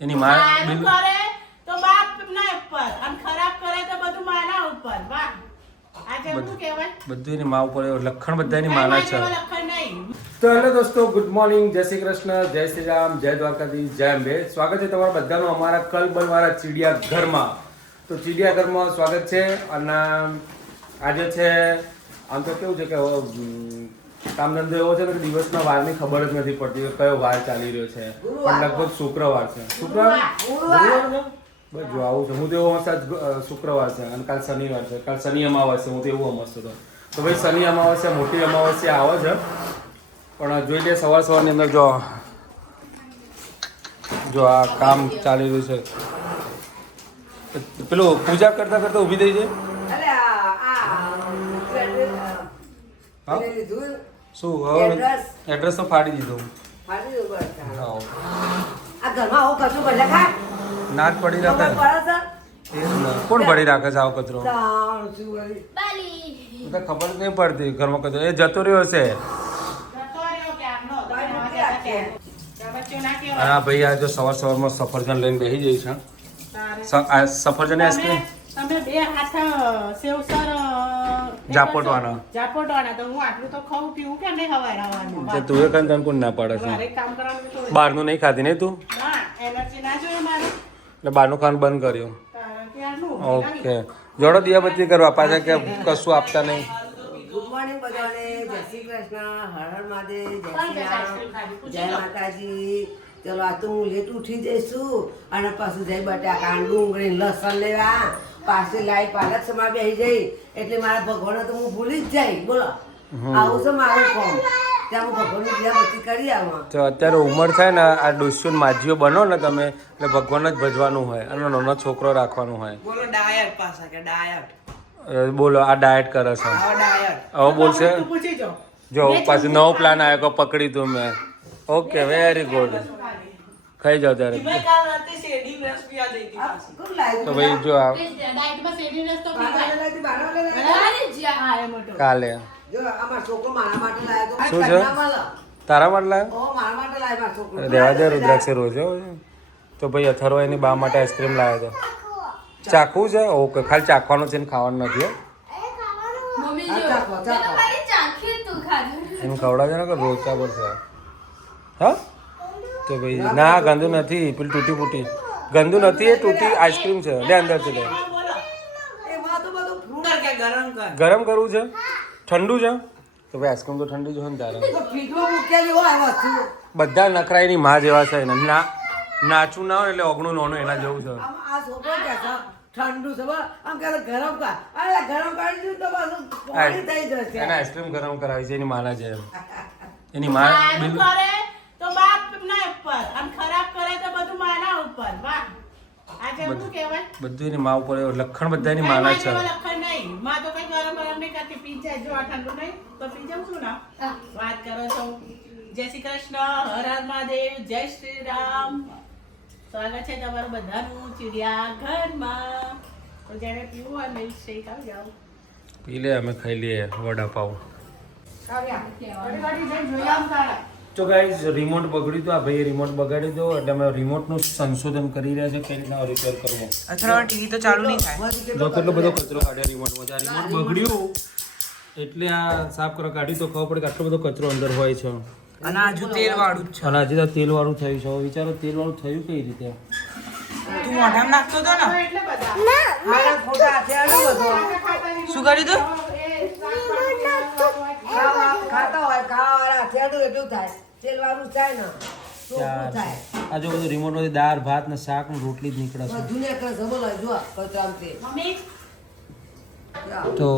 એની માં કરે તો બાપ ના ઉપર અને ખરાબ કરે તો બધું માના ઉપર. વાહ, આજે શું કહેવાય? બધું એની માં ઉપર લખણ બધા એની માના છે. લખણ નહીં. તો હેલો દોસ્તો, ગુડ મોર્નિંગ, જય શ્રી કૃષ્ણ, જય શ્રી રામ, જય દ્વારકાધીશ, જય અંબે. સ્વાગત છે તમારા બધાનું અમારા કલબલવાળા ચિડિયાઘરમાં. તો ચિડિયાઘરમાં સ્વાગત છે. અને આજે છે, આમ તો કેવું છે કે કામ ધંધો એવો છે ને કે દિવસના વારની ખબર જ નથી પડતી કે કયો વાર ચાલી રહ્યો છે. પણ લગભગ શુક્રવાર છે. શુક્રવાર ને બસ જો આવું છે. હું તો એવો મસ્ત શુક્રવાર છે અને કાલ શનિવાર છે. કાલ શનિ અમાવસ્યા. હું તો એવું મસ્ત હતો. તો ભાઈ શનિ અમાવસ્યા, મોટી અમાવસ્યા આવે છે. પણ જોઈ લે સવાર સવારની અંદર જો આ કામ ચાલી રહ્યું છે. પેલું પૂજા કરતા કરતા ઊભી થઈ જાય. શું હવે એડ્રેસ તો ફાડી દીધું. નાક પડી રાખે કોણ પડી રાખે છે આવો કચરો? ખબર જ નહીં પડતી ઘરમાં કચરો એ જતો રહ્યો હશે. હા ભાઈ, આ જો સવાર સવારમાં સફરજન લઈને બેસી જઈ છે. સફરજન આઈસ્ક્રીમ તમે બે હાથ સેવસર જાપોટવાના તો હું આટલું તો ખાઉં પીવું કે નહીં હવારવાનું. તું એ કાંઈ તને કોણ ના પાડે છે? કામ કરવાનું બહારનું નહીં ખાતી નહીં તું? હા, એનર્જી ના જોઈએ મારે એટલે બહારનું ખાવાનું બંધ કર્યું. ક્યારનું? ઓકે, જોડો દિયાબત્તી કરવા પાછા કે કશું આપતા નહીં. ગુડ મોર્નિંગ બધાને, જય શ્રી કૃષ્ણ, હર હર મહાદેવ, જય શ્રી રામ, જય માતાજી. ચલો આ તો હું લેટ ઉઠી જઈશું અને પાછું જઈ બટાકા ડુંગળી લસણ લેવા, પાછી લાઈ પાલક સમા બેસી જઈ એટલે મારા ભગવાન તો હું ભૂલી જ જાય. બોલો આવું છે મારું કામ. ત્યાં હું ભગવાનની દિયાબત્તી કરી આવું. તો અત્યારે ઉંમર થાય ને આ ડોસ્યું માજીઓ બનો ને તમે એટલે ભગવાન જ ભજવાનું હોય અને નાનો છોકરો રાખવાનું હોય. બોલો ડાયટ પાછા કે ડાયટ. બોલો આ ડાયટ કરે છે. હવે બોલશે પૂછી જો. જો પાછું નવો પ્લાન આવ્યો કે પકડી તું મેં. Okay, very good. ખાઈ જાઓ ત્યારે. તો ભાઈ જો આ ડાયટમાં શેરડી રસ તો પીવાય. કાલે જો અમાર છોકરો મારા માટે લાવ્યો તો. શું છે? તારા માટે લાવ્યો? ઓ મારા માટે લાવ્યો મારો છોકરો. દેવા દે રુદ્રાક્ષે રોજ. તો ભાઈ અથર્વ એની બા માટે આઈસ્ક્રીમ લાવ્યો હતો. ચાખવું છે? ઓકે, ખાલી ચાખવાનું છે ને ખાવાનું નથી. એમ ખવડાવજો ને કે રોચા પડશે. હા તો ભાઈ ના, ગંદુ નથી. પેલી તૂટી ફૂટી ગંદુ નથી, એ તૂટી આઈસ્ક્રીમ છે. લે અંદર છે. લે ગરમ કરવું છે? ઠંડુ છે? તો ભાઈ આઈસ્ક્રીમ તો ઠંડી જ હોય ને તારે. બધા નખરાઈની માં જેવા છે ને. નાચું ના હોય એટલે ઓગણું નોનું એના જેવું છે. ઠંડુ છે આમ કે ગરમ કર. અરે ગરમ કરી દીધું તો પાછું પાણી થઈ જશે. એને આઈસ્ક્રીમ ગરમ કરાવી છે એની માના છે. એની માં સારું કરે તો બાપ ના ઉપર અને ખરાબ કરે તો બધું માના ઉપર. વાહ, આજે શું કહેવાય? બધું એની માં ઉપર લખણ બધા એની માના છે. લખણ નહીં. માં તો કઈ ગરમ ગરમ નહીં કરતી. પી જાય. જો આ ઠંડુ નહીં તો પી જાઉં છું ને. વાત કરો છો. જય શ્રી કૃષ્ણ, હર હર મહાદેવ, જય શ્રી રામ. સ્વાગત છે તમારું બધાનું ચિડિયાઘરમાં. તો જેને પીવું હોય મિલ્કશેક આવી જાઓ. પી લે, અમે ખાઈ લઈએ વડાપાવ. તો ગાઈઝ રિમોટ બગડ્યું તો આ ભાઈએ રિમોટ બગાડી દો એટલે અમે રિમોટનું સંશોધન કરી રહ્યા છે કઈ રીતના રિપેર કરવો. અથવા ટીવી તો ચાલુ નહીં થાય. જો કેટલો બધો કચરો કાઢ્યા રિમોટમાં. આ રિમોટ બગડ્યું એટલે આ સાફ કરવા કાઢી તો ખબર પડે કે આટલો બધો કચરો અંદર હોય છે. અને આજુ તેલ વાળું જ છે. અને આજે તો તેલ વાળું થયું છે. હવે વિચારો તેલ વાળું થયું કઈ રીતે? તું મોઢામાં નાખતો હતો ને? એટલે બધા મારા ફોટા હાથે આવ્યો બધો. શું કર્યું તું? ખાતા હોય ખાવાવાળા હાથે આવ્યું એટલું થાય. તેલ વાળું થાય ને ચોખ્ખું થાય. આ જો બધું રિમોટ માંથી દાળ ભાત ને શાક ને રોટલી જ નીકળે છે. બધું ને કરે બોલો જો કચરામ તે. મમ્મી તો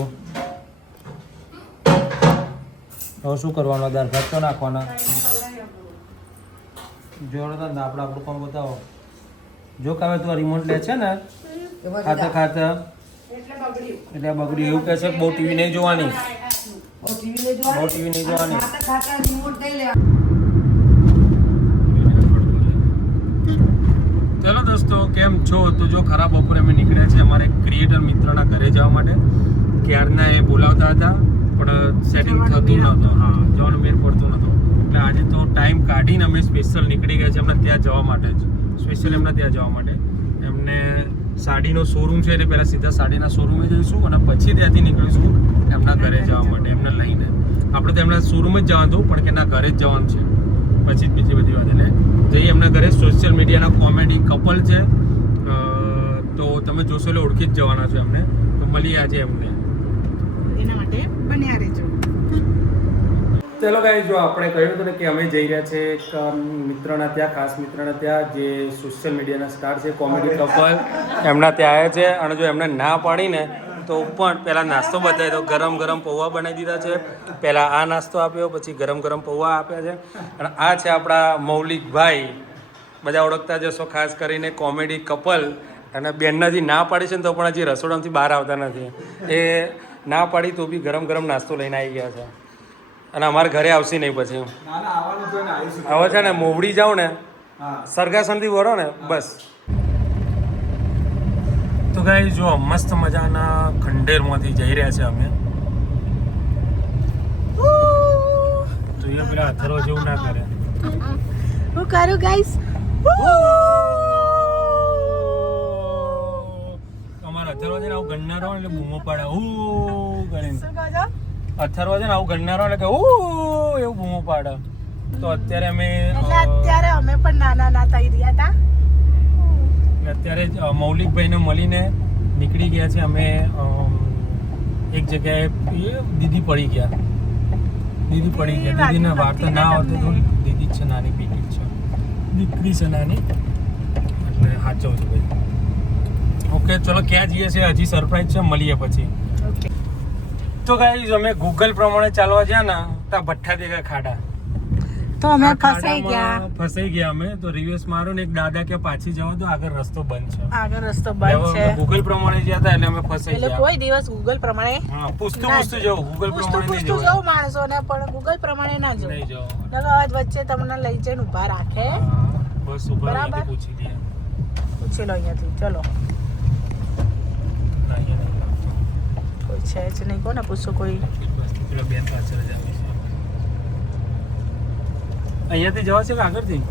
હવે શું કરવાનું? દાળ ભાત તો નાખવાના. જોડે ને આપણે આપણું કામ બતાવો. જો કાવે તું આ રિમોટ લે છે ને ખાતા ખાતા એટલે બગડ્યું એવું કહે છે કે બહુ ટીવી નહીં જોવાની. બહુ ટીવી નહીં જોવાની. ખાતા ખાતા રિમોટ લઈ લે. ચલો દોસ્તો, કેમ છો? તો જો ખરાબ બપોરે અમે નીકળ્યા છીએ અમારે ક્રિએટર મિત્રના ઘરે જવા માટે. ક્યારના એ બોલાવતા હતા પણ સેટિંગ થતું નહોતું. હા, જવાનું મેળ પડતું નહોતું. એટલે આજે તો ટાઈમ કાઢીને અમે સ્પેશિયલ નીકળી ગયા છીએ હમણાં ત્યાં જવા માટે જ. સ્પેશિયલ એમના ત્યાં જવા માટે. એમને સાડીનો શોરૂમ છે એટલે પહેલાં સીધા સાડીના શોરૂમે જઈશું અને પછી ત્યાંથી નીકળીશું એમના ઘરે જવા માટે એમને લઈને. આપણે તો એમના શોરૂમ જ જવાનું હતું પણ કે એમના ઘરે જ જવાનું છે પછી બીજી બધી વાત. એટલે જઈએ એમના ઘરે. સોશિયલ મીડિયાના કોમેડી કપલ છે તો તમે જોશો એટલે ઓળખી જ જવાના છો એમને. તો મળીએ આજે એમને. એના માટે બન્યા રહેજો. ચલો ગાઈસ, જો આપણે કહ્યું હતું ને કે અમે જઈ રહ્યા છે એક મિત્રના ત્યાં, ખાસ મિત્રના ત્યાં જે સોશિયલ મીડિયાના સ્ટાર છે, કોમેડી કપલ એમના ત્યાં આવ્યા છે. અને જો એમને ના પાડીને તો પણ પહેલાં નાસ્તો બતાવી દો. ગરમ ગરમ પૌવા બનાવી દીધા છે. પહેલાં આ નાસ્તો આપ્યો, પછી ગરમ ગરમ પૌવા આપ્યા છે. અને આ છે આપણા મૌલિકભાઈ, બધા ઓળખતા જશો, ખાસ કરીને કોમેડી કપલ. અને બેનનાથી ના પાડી છે ને તો પણ હજી રસોડામાંથી બહાર આવતા નથી. એ ના પાડી તો બી ગરમ ગરમ નાસ્તો લઈને આવી ગયા છે. અને અમારા ઘરે આવશે નહીં પછી. હવે છે ને મોવડી જાઉં ને સરગાસનથી વળો ને બસ. તો ગાઈસ જો મસ્ત મજાના ખંડેરમાંથી જઈ રહ્યા છે અમે. તો એ પેલા અથરો જેવું ના કરે. હું કરું ગાઈસ? અમારા અથરો છે ને આવું ગણનારો એટલે બૂમો પાડે કરીને. શું કહો છો? અથર્વ છે ને આવું ગણનારો એટલે કે એવું બૂમો પાડે. તો અત્યારે અમે એટલે અત્યારે અમે પણ નાના ના થઈ રહ્યા હતા. અત્યારે જ મૌલિકભાઈને મળીને નીકળી ગયા છે અમે. એક જગ્યાએ દીદી પડી ગયા. દીદીને વાર તો ના આવતો તો દીદી જ છે, નાની બેટી જ છે, દીકરી છે નાની, એટલે સાચવું છે ભાઈ. ઓકે ચલો, ક્યાં જઈએ છે હજી સરપ્રાઈઝ છે, મળીએ પછી. તો ગાઈઝ અમે ગૂગલ પ્રમાણે ચાલવા ગયા ને ત્યાં ભઠ્ઠા દેખા ખાડા. તો અમે આ ફસાઈ ખાડામાં ફસાઈ ગયા અમે. તો રિવર્સ મારો ને એક દાદા કે પાછી જવા તો આગળ રસ્તો બંધ છે. આગળ રસ્તો બંધ છે ગૂગલ પ્રમાણે ગયા હતા એટલે અમે ફસાઈ એટલે ગયા. કોઈ દિવસ ગૂગલ પ્રમાણે હા, પૂછતું જવું, ગૂગલ પ્રમાણે નહીં પૂછતું જવું. જવું માણસોને, પણ ગૂગલ પ્રમાણે ના જવું. નહીં જવું. નકર વચ્ચે તમને લઈ જઈને ઊભા રાખે. હા, બસ ઉપર બરાબર. અહીંયાથી પૂછી દઈએ. પૂછી લો અહીંયાથી. ચલો, અહીંયા નહીં લાગતો. કોઈ છે જ નહીં. કોને પૂછો? કોઈ બસ પેલો બેન પાછળ જ આવી છે. અહીંયાથી જવા છે કે આગળથી?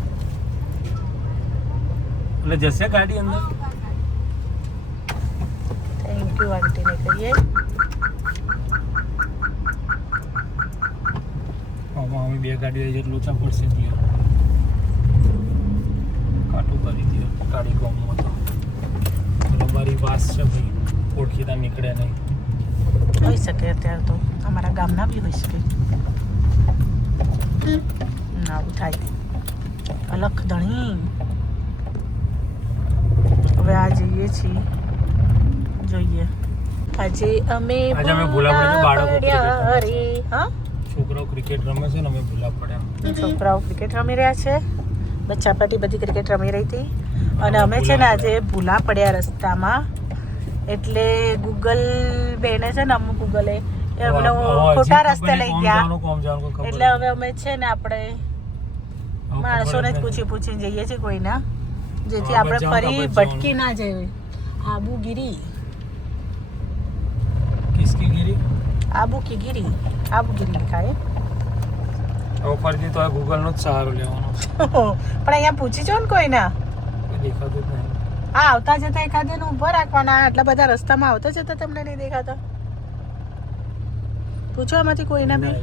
એટલે જશે ગાડી અંદર? થેન્ક યુ આંટીને કહીએ. અમે બે ગાડીઓ જેટલું ઓછા પડશે ત્યાં કાટું કરી દે ગાડી ગામમાં. તો રબારી વાસ છે ભાઈ, ઓળખીતા નીકળે નહીં. હોઈ શકે અત્યારે તો અમારા ગામના બી હોઈ શકે. આવું થાય. અલખ ધણી. હવે આ જઈએ છીએ, જોઈએ. આજે અમે ભૂલા પડે તો બાળકો પડ્યા રે. હા, છોકરાઓ ક્રિકેટ રમે છે ને અમે ભૂલા પડ્યા. છોકરાઓ ક્રિકેટ રમી રહ્યા છે. બચ્ચાપાટી બધી ક્રિકેટ રમી રહી હતી. અને અમે છે ને આજે ભૂલા પડ્યા રસ્તામાં. એટલે ગૂગલ બેને છે ને અમુક ગૂગલે એ અમને ખોટા રસ્તે લઈ ગયા. એટલે હવે અમે છે ને આપણે માણસોને જ પૂછીને જઈએ છીએ કોઈના, જેથી આપણે ફરી ભટકી ના જઈએ. આબુગીરી કિસકી ગીરી? આબુગીરી લખાય. હવે ફરીથી તો આ ગૂગલનો જ સહારો લેવાનો. પણ અહીંયા પૂછી જો ને કોઈના. કોઈ દેખાતું જ નહીં. આ આવતા જતા એખાદે ને ઊભો રાખવાના. આટલા બધા રસ્તામાં આવતા જતા તમને નહીં દેખાતા? પૂછો એમાંથી કોઈને બી.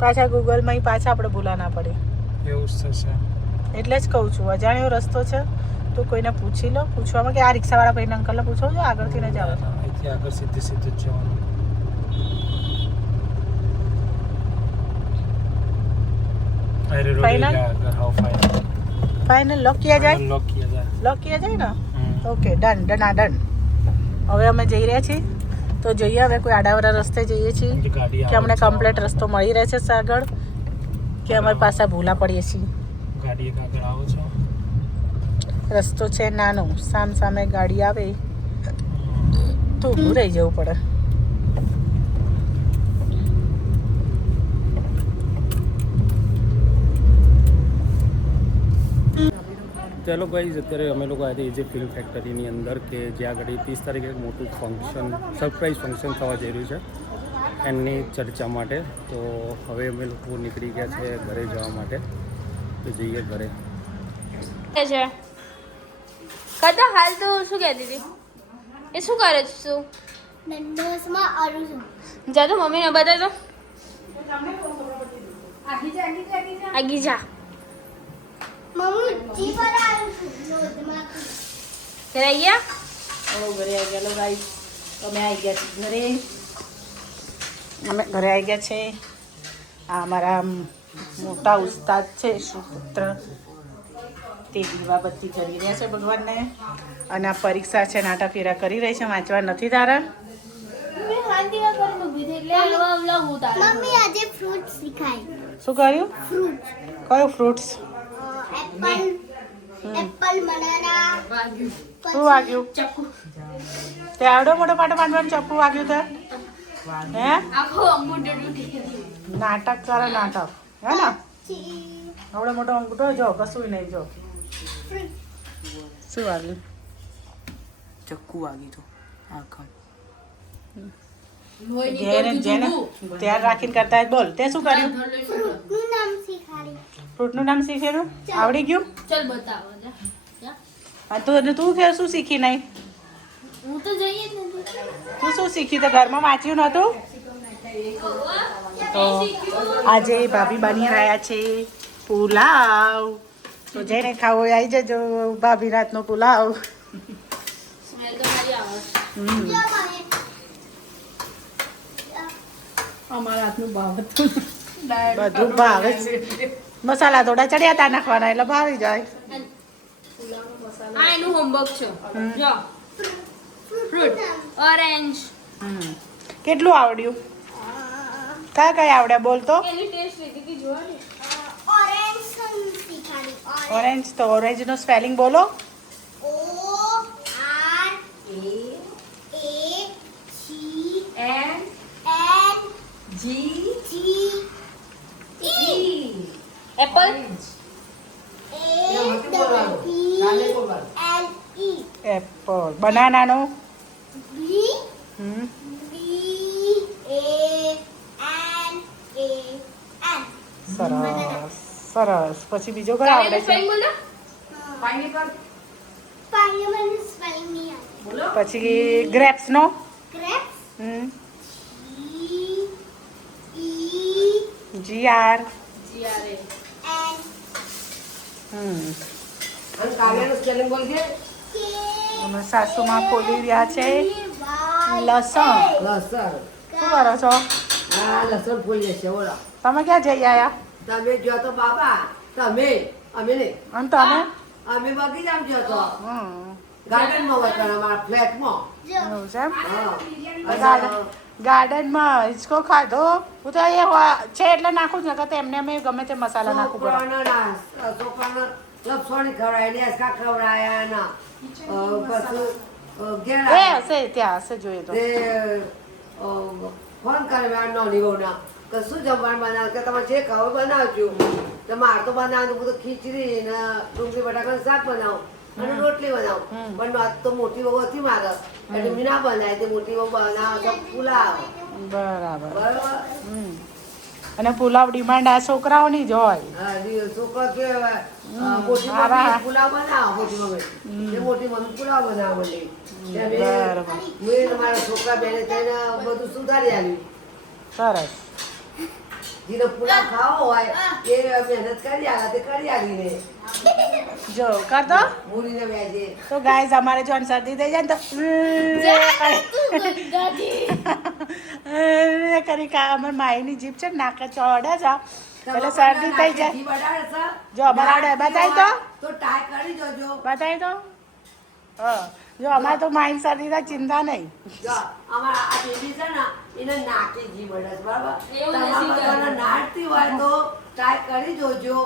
પાછા ગૂગલમાં પાછા આપણે ભૂલા ના પડે. એવું જ થશે. એટલે જ કહું છું, અજાણ્યો રસ્તો છે તો કોઈને પૂછી લો. પૂછવામાં કે આ રિક્ષાવાળા ભાઈને અંકલને પૂછો છો, આગળથી ન જાવ. અહીંથી આગળ સીધું જ જવાનું. फाइनल लॉक किया जाए. लॉक किया जाए ना. Okay, done. હવે અમે જઈ રહ્યા છીએ. તો જોઈએ હવે કોઈ આડાવડા રસ્તે જઈએ છીએ કે અમને કમ્પ્લીટ રસ્તો મળી રહે છે આગળ, કે અમારી પાસે ભૂલા પડીએ છીએ. ગાડી આગળ આવો છો. રસ્તો છે નાનો, સામે ગાડી આવે તો ઊભું રહી જવું પડે. ચાલો ગાઈઝ, અત્યારે અમે લોકો આવ્યા એજે ફિલ્મ ફેક્ટરીની અંદર કે જ્યાં આગળ 30 તારીખે એક મોટું ફંક્શન, સરપ્રાઈઝ ફંક્શન થવા જઈ રહ્યું છે એમની ચર્ચા માટે. તો હવે અમે લોકો નીકળી ગયા છે ઘરે જવા માટે. તો જઈએ ઘરે. છે કદા હાલ તો શું કહેતી હતી એ શું કરે છે તું નંદોસમાં આરું છું જા તો મમ્મીને બતાવજો આગી જા મમ્મી જી પર આરું છું લોધમાં ઘરે આવી ગયા ઘરે આવી ગયા ગાઈસ અમે આવી ગયા છીએ ઘરે અમે ઘરે આવી ગયા છે આ અમારા મોટા ઉસ્તાદ છે સુપુત્ર તે દીવાબત્તી કરી રહ્યા છે ભગવાનને અને આ પરીક્ષા છે નાટા ફેરા કરી રહી છે વાંચવા નથી તારા મેં શાંતિવા કરી મૂકી હતી એટલે હલવા વ્લોગ ઉતાર્યો મમ્મી આજે ફ્રૂટ શીખાય શું કર્યું ફ્રૂટ કયું ફ્રૂટ્સ એપલ બનાના શું વાગ્યું તે આવડો મોટો પાટો બાંધવાનું ચપ્પુ વાગ્યું તે હે આખો અંગૂઠો તૂટી ગયો નાટક કરે નાટક હે ને આવડો મોટો અંગૂઠો જો કશું નહીં જો શું વાગ્યું ચક્કુ વાગી તો આખા જેને જેને ધ્યાન રાખીને કરતા હોય બોલ તે શું કર્યું ફ્રૂટનું નામ શીખાડી ફ્રૂટનું નામ શીખેલું આવડી ગયું ચલ બતાવો જા અને તું કે શું શીખી નહીં હું તો જઈએ જ નથી તું શું શીખી તો ઘરમાં વાંચ્યું નહોતું તો આજે ભાભી બની રહ્યા છે પુલાવ તો જેને ખાવો હોય આવી જજો ભાભી રાતનો પુલાવ સ્મેલ તો મારી આવે બધું ભાવે જ. મસાલા થોડા ચડ્યા તા નાખવાના એટલે ભાવી જાય આ એનું હોમવર્ક છે જો ફ્રૂટ ઓરેન્જ કેટલું આવડ્યું કયા આવડે બોલ તો એની ટેસ્ટ લીધી હતી જોવાની ઓરેન્જ શીખાડી ઓરેન્જ તો ઓરેન્જ નો સ્પેલિંગ બોલો O R A N G apple apple બનાનાનો સરસ સરસ પછી બીજો કયો આવડે છે પછી ગ્રેપ્સ નો GR અમે સાસુમાં ખોલી રહ્યા છે લસણ લસણ શું કરો છો હા લસણ ફોલીએ છે બોલો તમે ક્યાં જઈ આયા તમે જો તો બાબા તમે અમે નહીં અને તમે અમે બગીચામાં જો તો હમ, ગાર્ડનમાં વતન અમારા ફ્લેટમાં એવું છે એમ? હા ગાર્ડનમાં હિંચકો ખાધો હું તો એ છે એટલે નાખું જ નકર તો એમને અમે ગમે તે મસાલા નાખું પડે છોકરાને લપસોણી ખવડાય લેસકા ખવડાયા ના પછી ઘેર એ હશે ત્યાં હશે જોઈએ તો તે ફોન કરે મારા નાની બહુના કે શું જમવાનું બનાવ કે તમે જે ખાવ બનાવજો તો મારે તો બનાવવાનું બધું ખીચડી ને ડુંગળી બટાકાનું શાક બનાવું અને રોટલી બનાવું પણ આ તો મોટી બહુ હતી મારે એટલે મેં ના બનાવી તે મોટી બહુ બનાવ તો પુલાવ બરાબર બરાબર હમ. અને પુલાવ ડિમાન્ડ આ છોકરાઓની જ હોય હા છોકરો કે મોટી આવા. મમ્મી પુલાવ બનાવો મોટી મમ્મી એ મોટી મમ્મી પુલાવ બનાવો મને બરાબર. મેં મારા છોકરા બેને થઈને બધું સુધારી આવ્યું સરસ જેને પુલાવ ખાવો હોય એ મહેનત કરી આવે તે કરી આવીને જો કર દો મૂડીને વ્યાજે તો ગાઈઝ અમારે જો શરદી થઈ જાય ને તો કરી કા અમાર માઈની જીભ છે ને નાકે ચડે છે એટલે શરદી થઈ જાય જો અમારે આવડે બતાવી તો ટ્રાય કરી જોજો બતાવી તો હા જો અમારે તો માઈન શરદી થાય ચિંતા નહીં જો અમારા આ બેબી છે ને એને નાકી જી બળે છે બરાબર એવું નથી તમારા બધાને કરવું. નાટતી હોય તો ટ્રાય કરી જોજો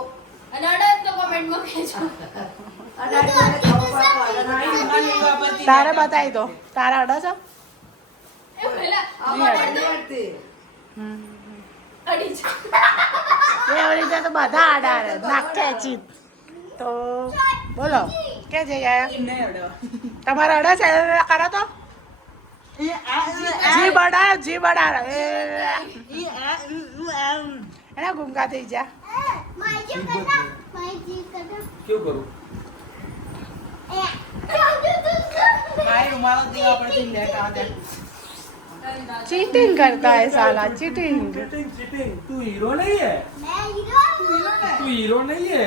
અને અડદ તો કમેન્ટમાં કહેજો અને તમને ખબર પડે તારે બતાવી દો તારા અડે છે એ પેલા અમારે નાટતી અડી છે એ રીતે તો બધા આડા નાક ખેંચી તો બોલો કે જઈ આયા તમારા અડે છે કરો તો જી બડાડો એના ગુમકા થઈ જા મારી જેમ કરના મારી જીભ કદમ કેવું કરું? भाई रुमाल दिया पड़ती ले कहां दे चीटिंग करता है साला चीटिंग चीटिंग चीटिंग तू हीरो नहीं है, मैं हीरो हूँ तू हीरो नहीं है,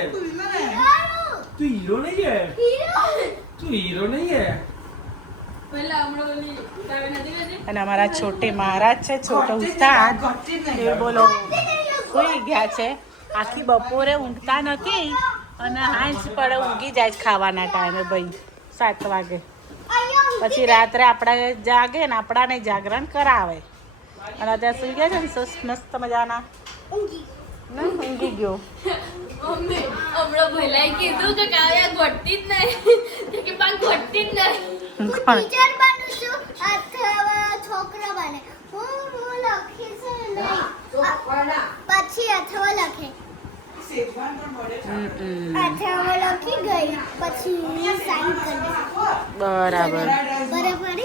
तू हीरो नहीं है, तू हीरो नहीं है. અને અમારા છોટે મહારાજ છે છોટો ઉસ્તાદ એ બોલો સુઈ ગયા છે આખી બપોરે ઊંઘતા નથી અને હાંસ પડે ઊંઘી જાય છે ખાવાના ટાઈમે ભાઈ 7 વાગે પછી રાત્રે આપણે જાગે ને આપણાને જાગરણ કરાવે અને અત્યારે સુઈ ગયા છે ને મસ્ત મજાના ને ઊંઘી ગયો મમ્મી હમણાં ભલાઈ કીધું કે કાવ્યા ઘટતી જ નહીં કે પાક ઘટતી જ નહીં ટીચર બનું છું અથવા છોકરા બને હું લખીશ નહીં પછી અથવા લખે અથવા લખી ગઈ પછી સાઈન કરી બરાબર બરાબર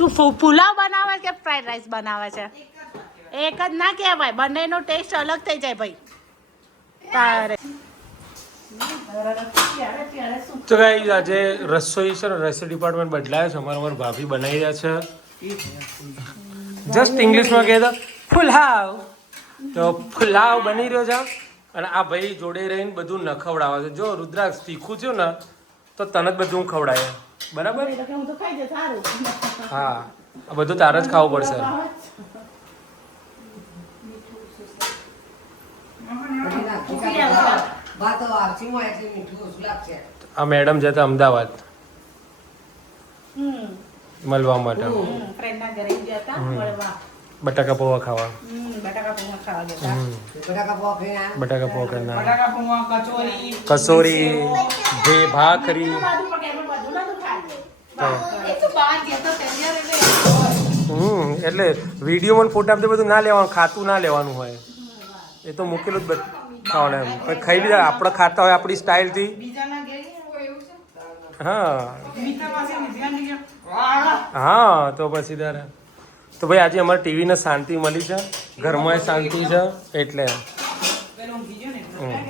તું પુલાવ બનાવે કે ફ્રાઈડ રાઈસ બનાવે છે એક જ ના કહેવાય બંનેનો ટેસ્ટ અલગ થઈ જાય ભાઈ તારે તો ગાઈસ આજે રસોઈ છે ને રસોઈ ડિપાર્ટમેન્ટ બદલાય છે. અમારા ભાભી બનાવી રહ્યા છે. જસ્ટ ઇંગ્લિશમાં કહે તો ફુલાવ. તો ફુલાવ બની રહ્યો છે અને આ ભાઈ જોડે રહીને બધું ન ખવડાવે છે. જો રુદ્રાક્ષ તીખું થયું ને તો તને જ બધું ખવડાવે બરાબર. હું તો ખાઈ જાય સારું હા આ બધું તારે જ ખાવું પડશે. વાતો આરસીમાં એટલે મીઠું ઓછું લાગશે. આ મેડમ જતા અમદાવાદ મળવા માટે ફ્રેન્ડના ઘરે ગયા હતા મળવા બટાકા પૌવા ખાવા. બટાકા પૌવા ખાવા ગયા બટાકા પૌવા ખાઈને આયા? બટાકા પૌવા ખાના, બટાકા પૌવા કચોરી કસોરી, ભાખરી. એ તો બહાર ગયા તો તૈયાર એટલે વિડીયોમાં ફોટા બધું ના લેવાનું, ખાતું ના લેવાનું હોય. એ તો મૂકેલું જ ખાવાનું એમ ખાઈ લીધા આપણે ખાતા હોય આપણી સ્ટાઇલથી. બીજાના ઘરે હા મીઠા પાસે ધ્યાન દીજો હા તો પછી તારે તો ભાઈ આજે અમારે ટીવીને શાંતિ મળી છે, ઘરમાં શાંતિ છે એટલે પેલું કીધું ને